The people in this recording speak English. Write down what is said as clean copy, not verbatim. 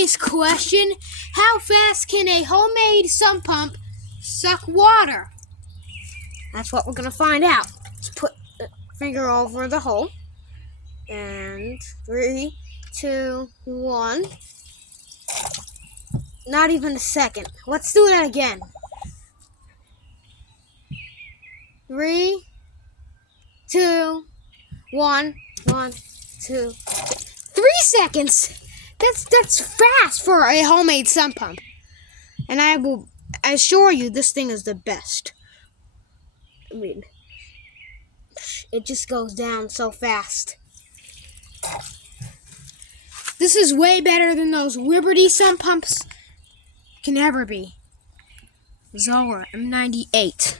today's question, how fast can a homemade sump pump suck water? That's what we're going to find out. Let's put the finger over the hole. And 3, 2, 1. Not even a second. Let's do that again. 3, 2, 1. 1, 2, 3 seconds. That's fast for a homemade sump pump. And I will assure you this thing is the best. I mean, it just goes down so fast. This is way better than those Liberty sump pumps can ever be. Zoller M98.